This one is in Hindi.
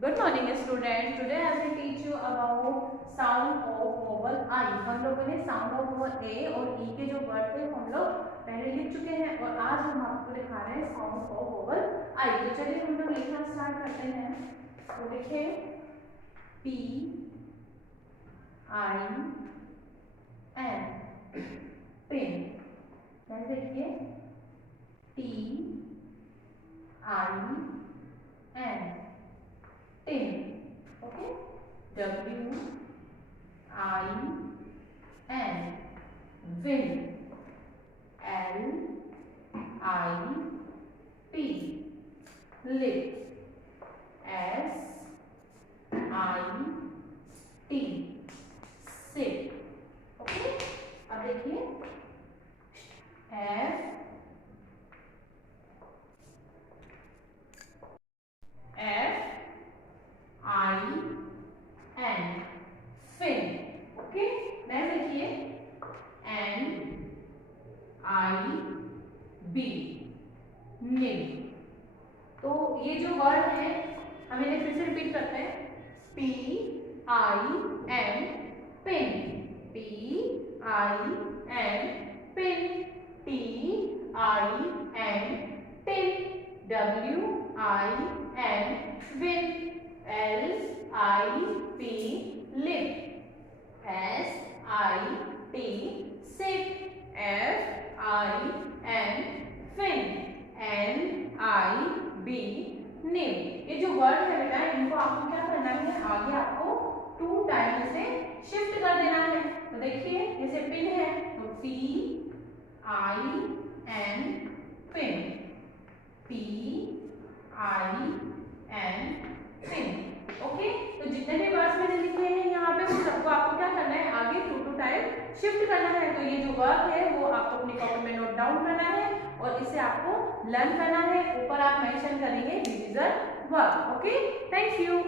Good morning students. Today I will teach you about sound of vowel I. हम लोगों ने sound of vowel A और E के जो वर्ड थे हम लोग पहले लिख चुके हैं और आज हम आपको दिखा रहे हैं sound of vowel I. तो चलिए हम लोग लिखना स्टार्ट करते हैं. तो लिखें P I N pin. then देखिए T I N tin. Okay. W I N win. L I P lip. S I T sit. Okay. अब देखिए F I N fin. Okay. Next देखिए N I B निम. तो ये जो वर्ड है हम इन्हें फिर से रिपीट करते हैं. P I N pin. P I N pin. T I N tin. W I N win. L I P lip. S I T sit. F I N fin. N I B name. ये जो वर्ड है बेटा इनको आपको क्या करना है, आगे आपको 2 टाइम से शिफ्ट कर देना है. तो देखिए जैसे पिन है तो P I N pin. P I N pin. Okay. तो जितने भी वर्ड्स मैंने लिखे हैं यहाँ पे वो सबको आपको क्या करना है, आगे 2 टाइम शिफ्ट करना है. तो ये जो वर्ड है वो आपको अपनी कॉपी में नोट डाउन करना है और इसे आपको लर्न करना है. ऊपर आप मेंशन करेंगे division word. Okay. Thank you.